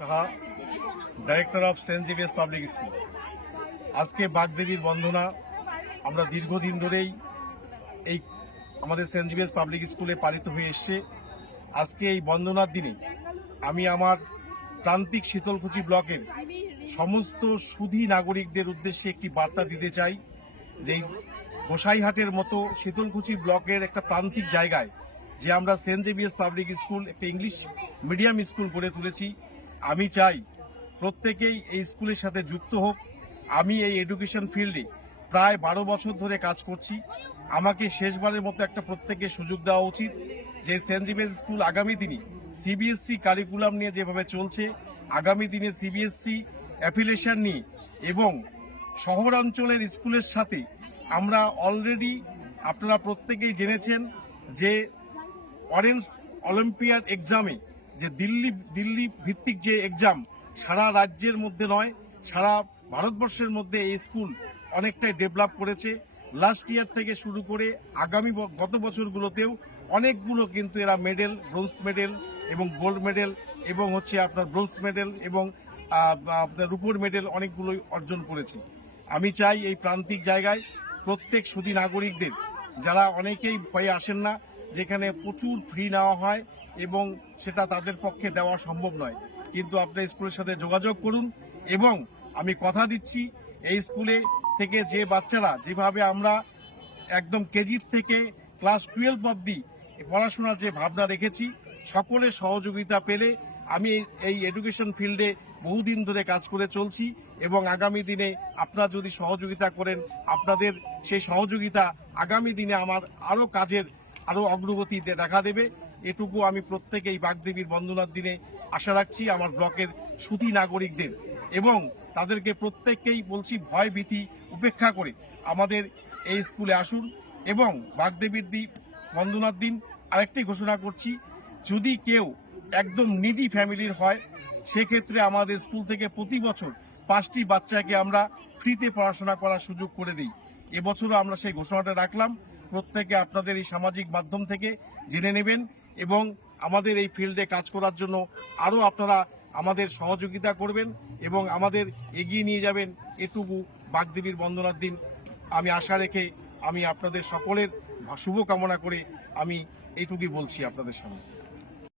Saha director of Saint Xavier's public school আজকে বাগদেবীর বন্দনা, আমরা দীর্ঘদিন ধরেই এই আমাদের সেন্ট জেভিয়ার্স পাবলিক স্কুলে পালিত হয়ে এসছে। আজকে এই বন্দনার দিনে আমি আমার প্রান্তিক শীতলকুচি ব্লকের সমস্ত সুধী নাগরিকদের উদ্দেশ্যে একটি বার্তা দিতে চাই, যে গোসাইহাটের মতো শীতলকুচি ব্লকের একটা প্রান্তিক জায়গায় যে আমরা সেন্ট জেভিয়ার্স পাবলিক স্কুল একটা ইংলিশ মিডিয়াম স্কুল গড়ে তুলেছি। আমি চাই প্রত্যেকেই এই স্কুলের সাথে যুক্ত হোক। আমি এই এডুকেশন ফিল্ডে প্রায় বারো বছর ধরে কাজ করছি। আমাকে শেষবারের মতো একটা প্রত্যেকের সুযোগ দেওয়া উচিত যে সেন্ট জেভিয়ার্স স্কুল আগামী দিনে সিবিএসসি কারিকুলাম নিয়ে যেভাবে চলছে, আগামী দিনে সিবিএসসি অ্যাফিলিয়েশন নিয়ে এবং শহরাঞ্চলের স্কুলের সাথে আমরা অলরেডি আপনারা প্রত্যেকেই জেনেছেন যে অরেঞ্জ অলিম্পিয়াড এক্সামে যে দিল্লি দিল্লি ভিত্তিক যে এক্সাম সারা রাজ্যের মধ্যে নয়, সারা ভারতবর্ষের মধ্যে এই স্কুল অনেকটাই ডেভেলপ করেছে। লাস্ট ইয়ার থেকে শুরু করে আগামী গত বছরগুলোতেও অনেকগুলো কিন্তু এরা মেডেল ব্রোঞ্জ মেডেল এবং গোল্ড মেডেল এবং হচ্ছে আপনার ব্রোঞ্জ মেডেল এবং আপনার রূপোর মেডেল অনেকগুলোই অর্জন করেছে। আমি চাই এই প্রান্তিক জায়গায় প্রত্যেক সুদী নাগরিকদের, যারা অনেকেই ভয়ে আসেন না, যেখানে প্রচুর ফ্রি নেওয়া হয় এবং সেটা তাদের পক্ষে দেওয়া সম্ভব নয়। কিন্তু আপনার স্কুলের সাথে যোগাযোগ করুন এবং আমি কথা দিচ্ছি, এই স্কুলে থেকে যে বাচ্চারা, যেভাবে আমরা একদম কেজির থেকে ক্লাস টুয়েলভ অবধি পড়াশোনার যে ভাবনা রেখেছি সকলের সহযোগিতা পেলে আমি এই- এই এডুকেশন ফিল্ডে বহুদিন ধরে কাজ করে চলছি এবং আগামী দিনে আপনারা যদি সহযোগিতা করেন, আপনাদের সেই সহযোগিতা আগামী দিনে আমার আরও কাজের আরও অগ্রগতিতে দেখা দেবে। এটুকু আমি প্রত্যেকেই বাগদেবীর বন্দনার দিনে আশা রাখছি আমার ব্লকের সুধী নাগরিকদের। এবং তাদেরকে প্রত্যেককেই বলছি ভয় ভীতি উপেক্ষা করে আমাদের এই স্কুলে আসুন এবং বাগদেবীর দিন বন্দনার দিন আরেকটি ঘোষণা করছি, যদি কেউ একদম নিডি ফ্যামিলির হয়, সেক্ষেত্রে আমাদের স্কুল থেকে প্রতি বছর পাঁচটি বাচ্চাকে আমরা ফ্রিতে পড়াশোনা করার সুযোগ করে দিই। এবছরও আমরা সেই ঘোষণাটা রাখলাম। প্রত্যেকে আপনাদের এই সামাজিক মাধ্যম থেকে জেনে নেবেন। এবং আমাদের এই ফিল্ডে কাজ করার জন্য আরও আপনারা আমাদের সহযোগিতা করবেন এবং আমাদের এগিয়ে নিয়ে যাবেন এটুকু বাগদেবীর বন্দনার দিন। আমি আশা রেখে আমি আপনাদের সকলের শুভকামনা করে আমি এইটুকুই বলছি আপনাদের সামনে।